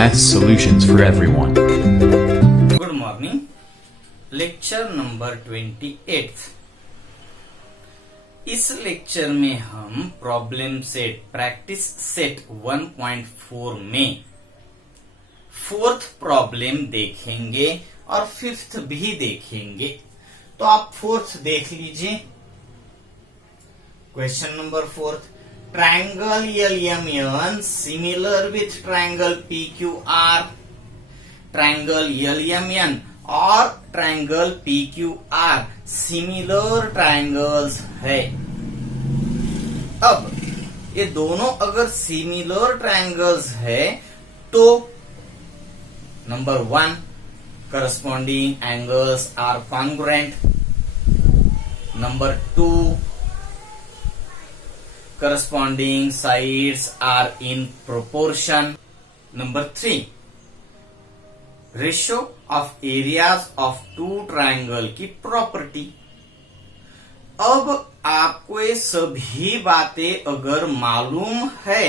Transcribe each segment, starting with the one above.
Math solutions for everyone. Good morning. Lecture number 28। इस lecture में हम प्रॉब्लम सेट प्रैक्टिस सेट 1.4 में fourth problem देखेंगे और फिफ्थ भी देखेंगे। तो आप फोर्थ देख लीजिए। Question number fourth, triangle LMN similar with triangle PQR। Triangle LMN और ट्रायंगल PQR सिमिलर ट्रायंगल्स है। अब ये दोनों अगर सिमिलर ट्रायंगल्स है तो number 1, corresponding angles are congruent. Number 2, corresponding sides are in proportion. Number 3, ratio of areas of two triangle की property. अब आपको ये सभी बातें अगर मालूम है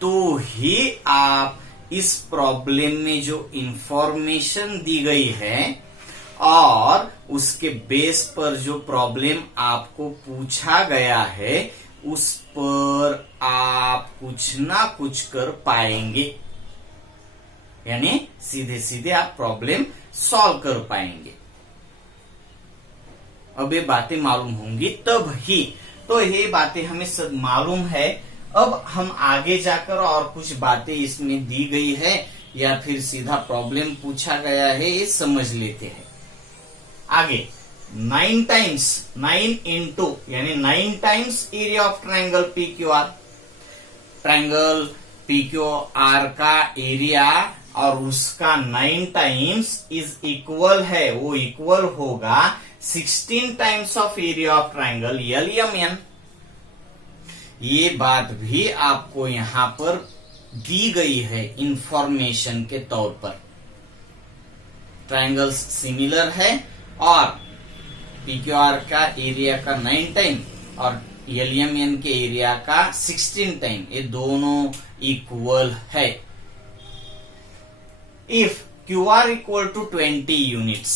तो ही आप इस प्रॉब्लम में जो इंफॉर्मेशन दी गई है और उसके बेस पर जो प्रॉब्लम आपको पूछा गया है उस पर आप कुछ ना कुछ कर पाएंगे, यानी सीधे सीधे आप प्रॉब्लम सॉल्व कर पाएंगे। अब ये बातें मालूम होंगी तब ही। तो ये बातें हमें सब मालूम है। अब हम आगे जाकर और कुछ बातें इसमें दी गई है या फिर सीधा प्रॉब्लम पूछा गया है ये समझ लेते हैं। आगे 9 टाइम्स 9 इंटू यानी 9 times area of triangle PQR। Triangle PQR का एरिया और उसका 9 टाइम्स इज इक्वल है, वो इक्वल होगा 16 times of area of triangle LMN। ये बात भी आपको यहां पर दी गई है इंफॉर्मेशन के तौर पर। ट्रायंगल्स सिमिलर है और PQR का एरिया का 9 टाइम और LMN के एरिया का 16 टाइम, ये दोनों इक्वल है। If QR equal to 20 units,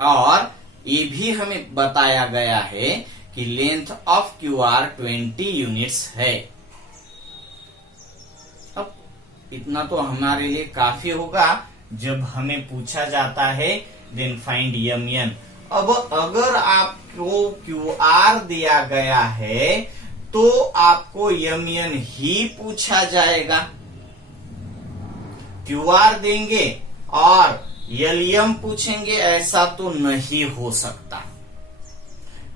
और ये भी हमें बताया गया है कि लेंथ ऑफ QR 20 यूनिट्स है। अब इतना तो हमारे लिए काफी होगा जब हमें पूछा जाता है देन फाइंड MN। अब अगर आपको QR दिया गया है तो आपको MN ही पूछा जाएगा। QR देंगे और LM पूछेंगे ऐसा तो नहीं हो सकता।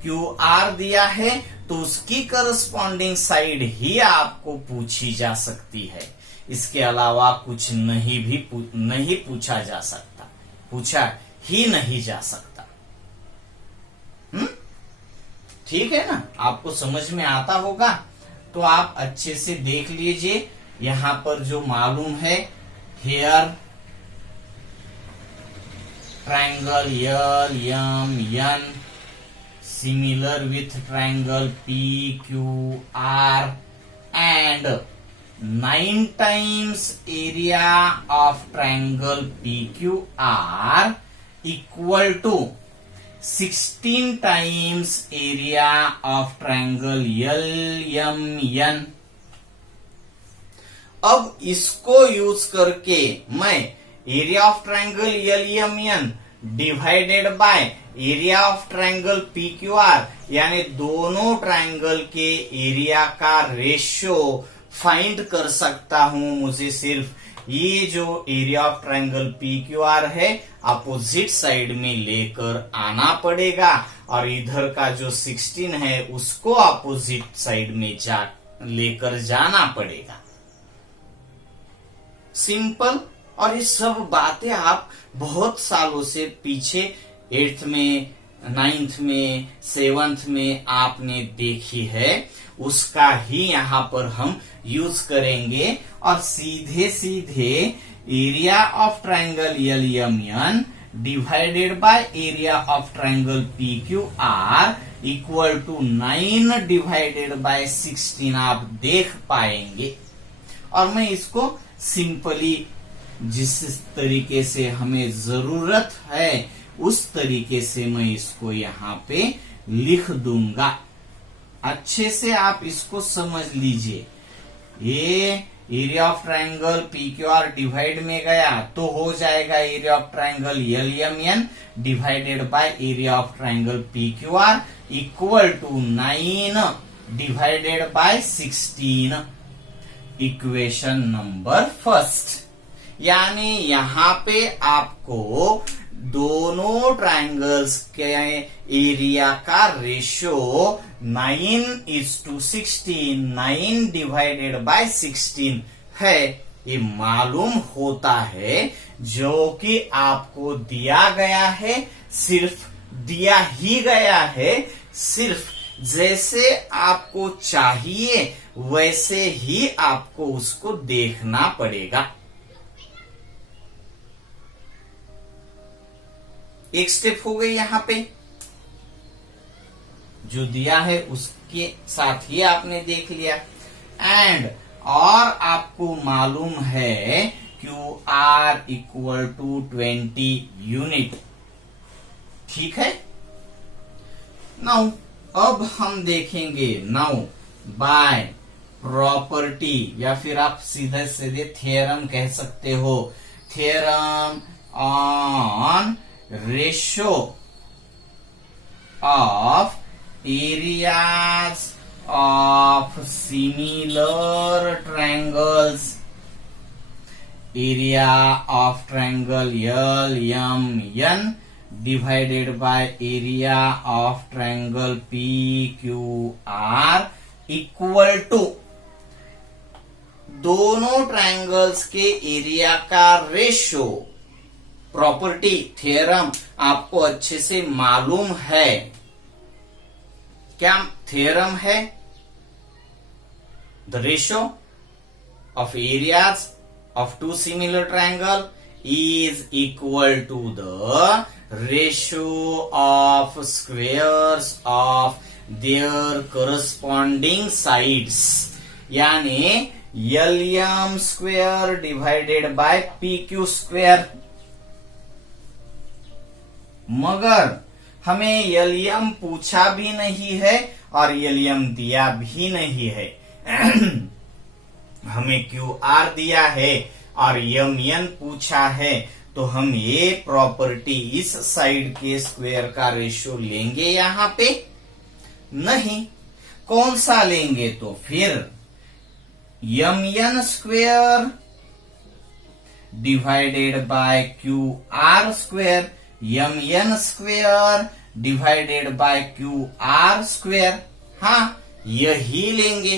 QR दिया है तो उसकी करस्पॉन्डिंग साइड ही आपको पूछी जा सकती है, इसके अलावा कुछ नहीं पूछा जा सकता, पूछा ही नहीं जा सकता। ठीक है ना, आपको समझ में आता होगा। तो आप अच्छे से देख लीजिए यहां पर जो मालूम है, here triangle LMN similar with triangle PQR and 9 times area of triangle PQR equal to 16 times area of triangle LMN। अब इसको यूज करके मैं area of triangle LMN divided by area of triangle PQR यानी दोनों triangle के area का ratio find कर सकता हूं। मुझे सिर्फ ये जो एरिया ऑफ ट्रायंगल PQR है अपोजिट साइड में लेकर आना पड़ेगा और इधर का जो 16 है उसको अपोजिट साइड में लेकर जाना पड़ेगा। सिंपल। और ये सब बातें आप बहुत सालों से पीछे 8th में, 9th में, 7th में आपने देखी है, उसका ही यहां पर हम यूज करेंगे और सीधे सीधे area of triangle LMN divided by area of triangle PQR equal to 9 divided by 16 आप देख पाएंगे। और मैं इसको सिंपली जिस तरीके से हमें जरूरत है उस तरीके से मैं इसको यहाँ पे लिख दूंगा। अच्छे से आप इसको समझ लीजिए। ये area of triangle P Q R divide में गया तो हो जाएगा area of triangle L M N divided by area of triangle P Q R equal to 9 divided by 16। Equation number first. यानी यहाँ पे आपको दोनों ट्रायंगल्स के एरिया का रेशियो 9:16 9 डिवाइडेड बाय 16 है, ये मालूम होता है, जो कि आपको दिया गया है। सिर्फ दिया ही गया है, सिर्फ जैसे आपको चाहिए वैसे ही आपको उसको देखना पड़ेगा। एक स्टेप हो गई यहाँ पे, जो दिया है उसके साथ ही आपने देख लिया। एंड और आपको मालूम है Q R equal to 20 unit. ठीक है। नाउ अब हम देखेंगे नाउ बाय प्रॉपर्टी, या फिर आप सीधे सीधे थ्योरम कह सकते हो, theorem on ratio of areas of similar triangles, area of triangle LMN divided by area of triangle PQR equal to दोनों ट्रायंगल्स के एरिया का रेशियो। प्रॉपर्टी थ्योरम आपको अच्छे से मालूम है। क्या थ्योरम है? The ratio of areas of two similar triangle is equal to the ratio of squares of their corresponding sides, यानी LM square divided by PQ square. मगर हमें LM पूछा भी नहीं है और LM दिया भी नहीं है। हमें QR दिया है और MN पूछा है, तो हम ये प्रॉपर्टी इस साइड के स्क्वायर का रेशियो लेंगे यहाँ पे? नहीं। कौन सा लेंगे? तो फिर MN square divided by QR square, MN square divided bye QR square. हाँ, यही लेंगे,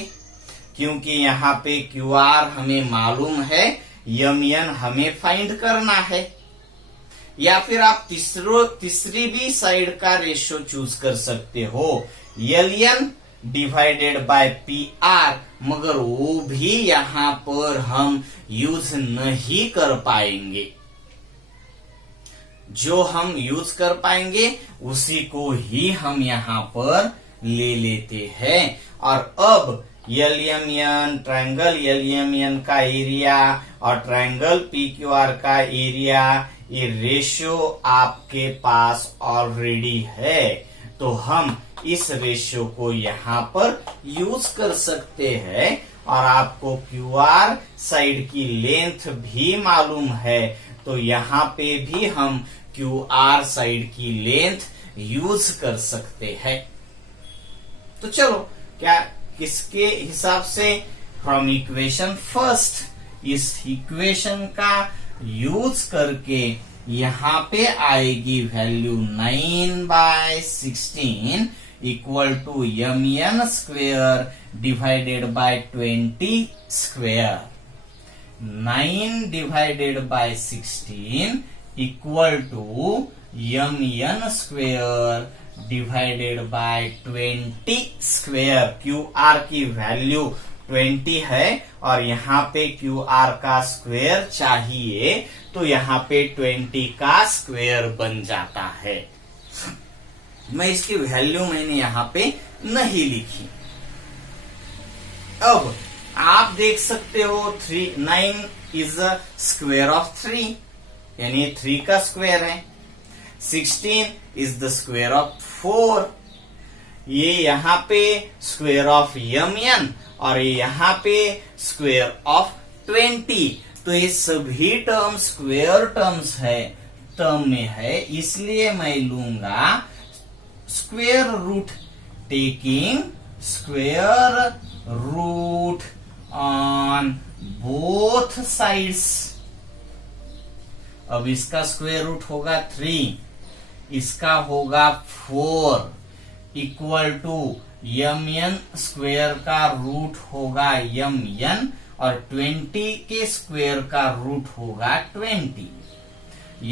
क्योंकि यहाँ पे QR हमें मालूम है, MN हमें फाइंड करना है। या फिर आप तीसरी भी साइड का रेशियो चूज कर सकते हो, LN डिवाइडेड बाय PR, मगर वो भी यहाँ पर हम यूज नहीं कर पाएंगे। जो हम यूज कर पाएंगे उसी को ही हम यहाँ पर ले लेते हैं। और अब LMN ट्रायंगल LMN का एरिया और ट्रायंगल PQR का एरिया, ये रेशियो आपके पास ऑलरेडी है, तो हम इस रेशियो को यहाँ पर यूज कर सकते हैं। और आपको QR साइड की लेंथ भी मालूम है, तो यहाँ पे भी हम QR साइड की लेंथ यूज कर सकते हैं। तो चलो, क्या किसके हिसाब से? फ्रॉम इक्वेशन फर्स्ट, इस इक्वेशन का यूज करके यहाँ पे आएगी value 9/16 equal to MN square divided by 20 square. 9 divided by 16 equal to MN square divided by 20 square. QR की वैल्यू 20 है और यहाँ पे QR का स्क्वेयर चाहिए, तो यहाँ पे 20 का स्क्वेयर बन जाता है। मैं इसकी वैल्यू मैंने यहाँ पे नहीं लिखी। अब आप देख सकते हो 9 इज द स्क्वायर ऑफ 3, यानी 3 का स्क्वायर है। 16 इज द स्क्वायर ऑफ 4, ये यहां पे स्क्वायर ऑफ mn और ये यहां पे स्क्वायर ऑफ 20। तो ये सभी टर्म स्क्वायर टर्म में है, इसलिए मैं लूंगा square root, taking square root on both sides. अब इसका स्क्वायर रूट होगा 3, इसका होगा 4, इक्वल टू mn स्क्वायर का रूट होगा mn और 20 के स्क्वायर का रूट होगा 20।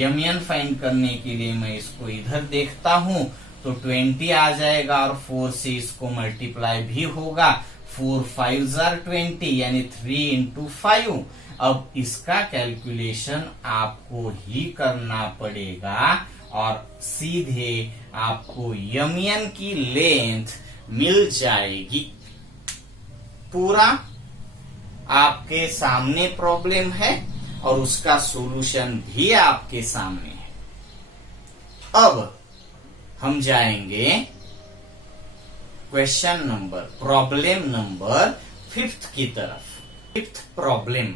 mn फाइंड करने के लिए मैं इसको इधर देखता हूं तो 20 आ जाएगा और 4 से इसको मल्टीप्लाई भी होगा। 4 5 20, यानी 3 इंटू 5। अब इसका कैलकुलेशन आपको ही करना पड़ेगा और सीधे आपको mn की लेंथ मिल जाएगी। पूरा आपके सामने प्रॉब्लम है और उसका सॉल्यूशन भी आपके सामने है। अब हम जाएंगे प्रॉब्लम नंबर 5 की तरफ। 5th problem,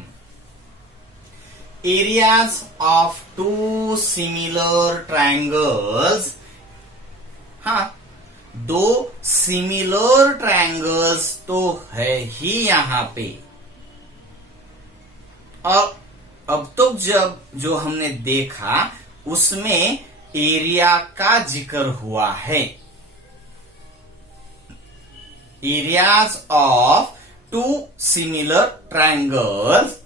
areas of 2 similar triangles. हाँ, 2 सिमिलर ट्रायंगल्स तो है ही यहां पे। और अब तो जो हमने देखा उसमें एरिया का जिक्र हुआ है। Areas of 2 similar triangles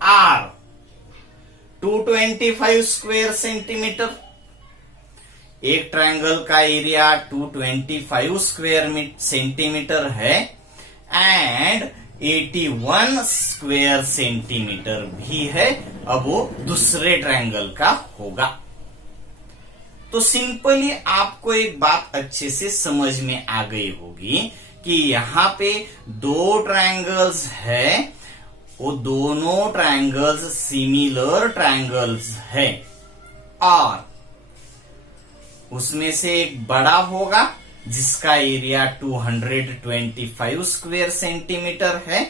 are 225 square centimetre. एक ट्रायंगल का एरिया 225 स्क्वायर सेंटीमीटर है एंड 81 स्क्वायर सेंटीमीटर भी है। अब वो दूसरे ट्रायंगल का होगा। तो सिंपली आपको एक बात अच्छे से समझ में आ गई होगी कि यहाँ पे 2 ट्रायंगल्स है, वो दोनों ट्रायंगल्स सिमिलर ट्रायंगल्स है और उसमें से एक बड़ा होगा जिसका एरिया 225 स्क्वायर सेंटीमीटर है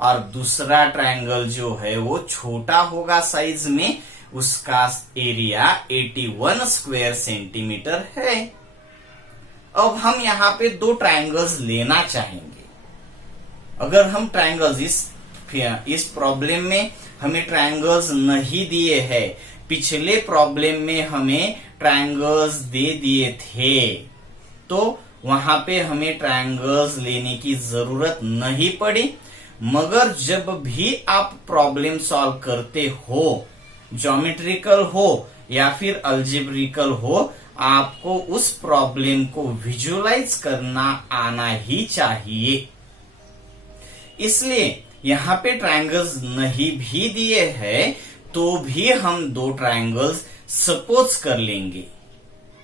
और दूसरा ट्रायंगल जो है वो छोटा होगा साइज में, उसका एरिया 81 स्क्वायर सेंटीमीटर है। अब हम यहाँ पे 2 ट्रायंगल्स लेना चाहेंगे। अगर हम ट्रायंगल्स इस प्रॉब्लम में हमें ट्रायंगल्स नहीं दिए हैं, पिछले प्रॉब्लम में हमें ट्रायंगल्स दे दिए थे, तो वहां पे हमें ट्रायंगल्स लेने की जरूरत नहीं पड़ी। मगर जब भी आप प्रॉब्लम सॉल्व करते हो, ज्योमेट्रिकल हो या फिर अलजेब्रिकल हो, आपको उस प्रॉब्लम को विजुअलाइज करना आना ही चाहिए। इसलिए यहाँ पे ट्रायंगल्स नहीं भी दिए हैं तो भी हम 2 ट्रायंगल्स सपोज कर लेंगे।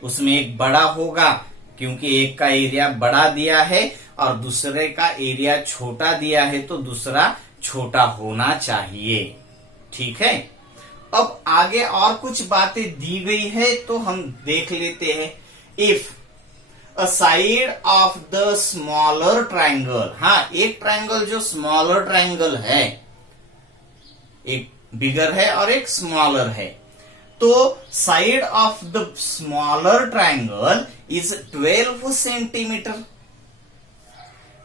उसमें एक बड़ा होगा क्योंकि एक का एरिया बड़ा दिया है और दूसरे का एरिया छोटा दिया है, तो दूसरा छोटा होना चाहिए। ठीक है। अब आगे और कुछ बातें दी गई है तो हम देख लेते हैं। If a side of the smaller triangle, हाँ, एक ट्रायंगल जो स्मॉलर ट्रायंगल है, एक बिगर है और एक स्मॉलर है, तो side of the smaller triangle is 12 centimetre.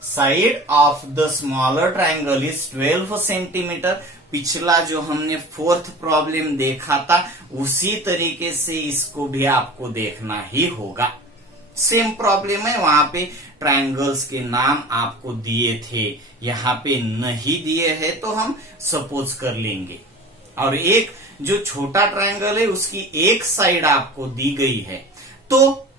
Side of the smaller triangle is 12 centimetre. पिछला जो हमने 4th प्रॉब्लम देखा था उसी तरीके से इसको भी आपको देखना ही होगा। सेम प्रॉब्लम है, वहां पे ट्रायंगल्स के नाम आपको दिए थे, यहाँ पे नहीं दिए हैं तो हम सपोज कर लेंगे। और एक जो छोटा ट्रायंगल है उसकी एक साइड आपको दी गई है, तो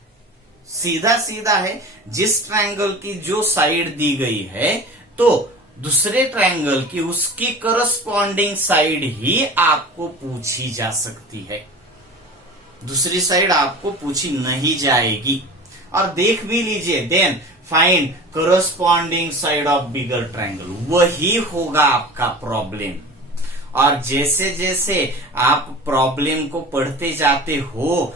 सीधा सीधा है, जिस ट्रायंगल की जो साइड दी गई है तो दूसरे ट्रायंगल की उसकी करस्पॉन्डिंग साइड ही आपको पूछी जा सकती है, दूसरी साइड आपको पूछी नहीं जाएगी। और देख भी लीजिए, then find corresponding side of bigger triangle, वही होगा आपका प्रॉब्लम। और जैसे जैसे आप प्रॉब्लम को पढ़ते जाते हो,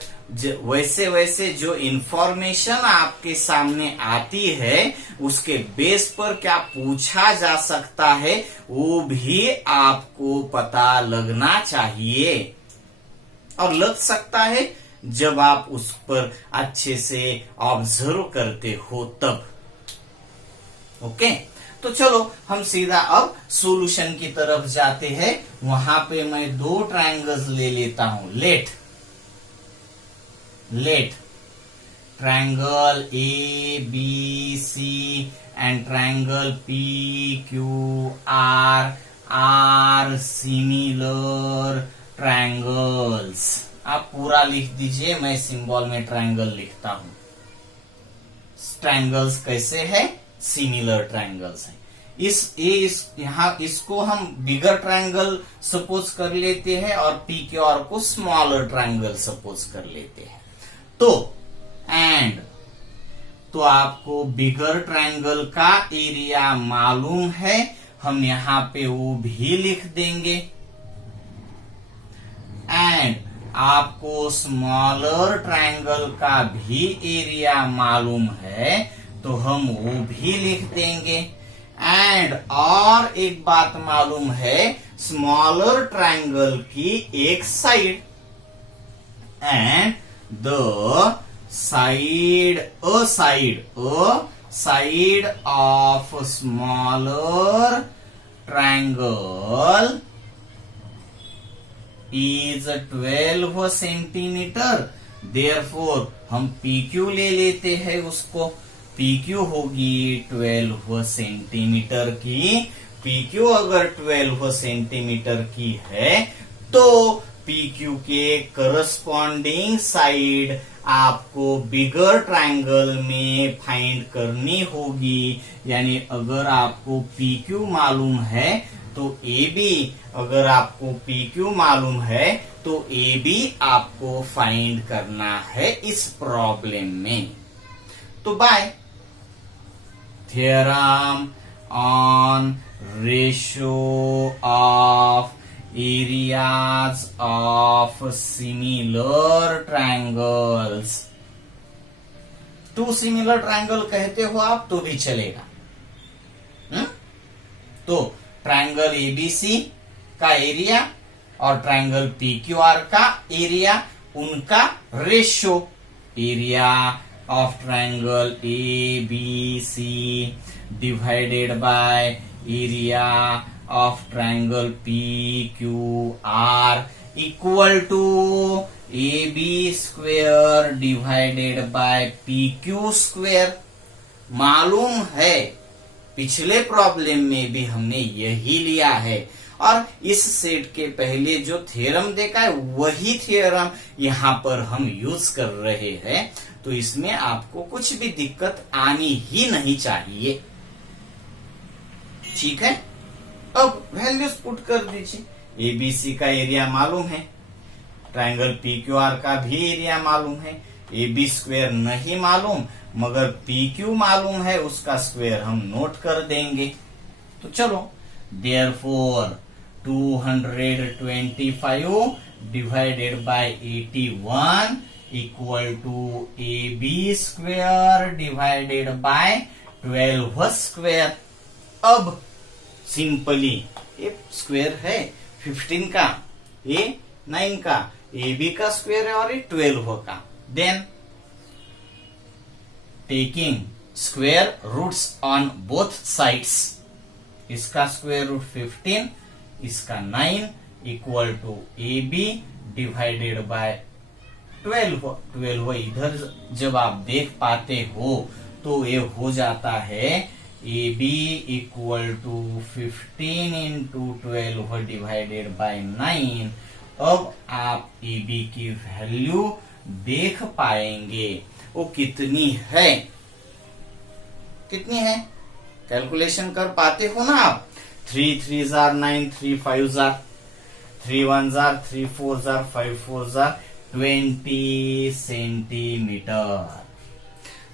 वैसे वैसे जो इंफॉर्मेशन आपके सामने आती है उसके बेस पर क्या पूछा जा सकता है वो भी आपको पता लगना चाहिए। और लग सकता है जब आप उस पर अच्छे से ऑब्जर्व करते हो तब। ओके, तो चलो हम सीधा अब सॉल्यूशन की तरफ जाते हैं। वहां पे मैं दो ट्रायंगल्स ले लेता हूं। Let triangle A B C and triangle P Q R are similar triangles. आप पूरा लिख दीजिए, मैं सिंबल में ट्रायंगल लिखता हूं। ट्रायंगल्स कैसे है? सिमिलर ट्रायंगल्स है। यहाँ इसको हम बिगर ट्रायंगल सपोज कर लेते हैं और पी के आर को स्मॉलर ट्रायंगल सपोज कर लेते हैं। तो आपको बिगर ट्रायंगल का एरिया मालूम है, हम यहाँ पे वो भी लिख देंगे। एंड आपको स्मॉलर ट्रायंगल का भी एरिया मालूम है, तो हम वो भी लिख देंगे। एंड और एक बात मालूम है, स्मॉलर ट्रायंगल की एक side and the side of smaller triangle is 12 centimetre. Therefore हम PQ ले लेते हैं उसको। PQ होगी 12 सेंटीमीटर की। PQ अगर 12 सेंटीमीटर की है तो PQ के करस्पॉन्डिंग साइड आपको बिगर ट्रायंगल में फाइंड करनी होगी। यानी अगर आपको PQ मालूम है तो AB, अगर आपको PQ मालूम है तो AB आपको फाइंड करना है इस प्रॉब्लम में। तो by theorem on ratio of areas of similar triangles. Two similar triangle कहते हो आप तो भी चलेगा। तो ट्रायंगल एबीसी का एरिया और ट्रायंगल पीक्यूआर का एरिया, उनका ratio, area of triangle ABC divided by area of triangle PQR equal to AB square divided by PQ square. मालूम है पिछले प्रॉब्लम में भी हमने यही लिया है और इस सेट के पहले जो थ्योरम देखा है वही थ्योरम यहाँ पर हम यूज कर रहे हैं। तो इसमें आपको कुछ भी दिक्कत आनी ही नहीं चाहिए। ठीक है, अब वैल्यूज पुट कर दीजिए। एबीसी का एरिया मालूम है, ट्रायंगल पीक्यूआर का भी एरिया मालूम है। AB स्क्वेयर नहीं मालूम मगर PQ मालूम है, उसका स्क्वेयर हम नोट कर देंगे। तो चलो, therefore 225 divided by 81 equal to AB square divided by 12 square. अब सिंपली ये स्क्वेयर है 15 का, ये 9 का, AB का स्क्वेयर है और ये 12 का। Then taking square roots on both sides, इसका स्क्वेयर रूट 15, इसका 9 equal to AB divided by 12 इधर जब आप देख पाते हो तो ये हो जाता है AB equal to 15 into 12 divided by 9। अब आप AB की वैल्यू देख पाएंगे वो कितनी है। कितनी है कैलकुलेशन कर पाते हो ना आप। 3 3 jar 9, 3 5 jar 3 1 jar 3 4 jar 5 4 jar 20 centimetre.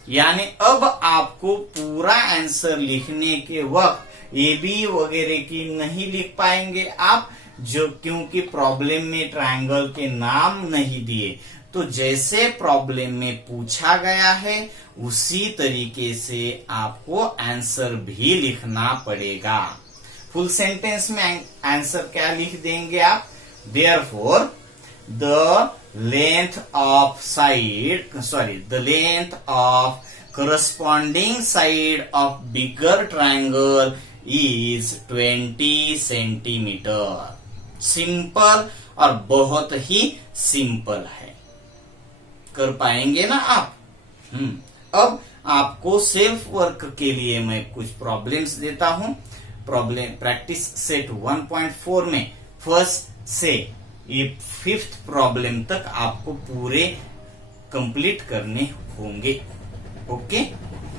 यानी अब आपको पूरा आंसर लिखने के वक्त ए बी वगैरह की नहीं लिख पाएंगे आप, जो क्योंकि प्रॉब्लम में ट्रायंगल के नाम नहीं दिए। तो जैसे प्रॉब्लम में पूछा गया है उसी तरीके से आपको आंसर भी लिखना पड़ेगा। फुल सेंटेंस में आंसर क्या लिख देंगे आप? Therefore the length of corresponding side of bigger triangle is 20 centimetre. Simple और बहुत ही सिंपल है, कर पाएंगे ना आप? अब आपको सेल्फ वर्क के लिए मैं कुछ प्रॉब्लम्स देता हूं। प्रॉब्लम प्रैक्टिस सेट 1.4 में फर्स्ट से ये 5th प्रॉब्लम तक आपको पूरे कंप्लीट करने होंगे। ओके।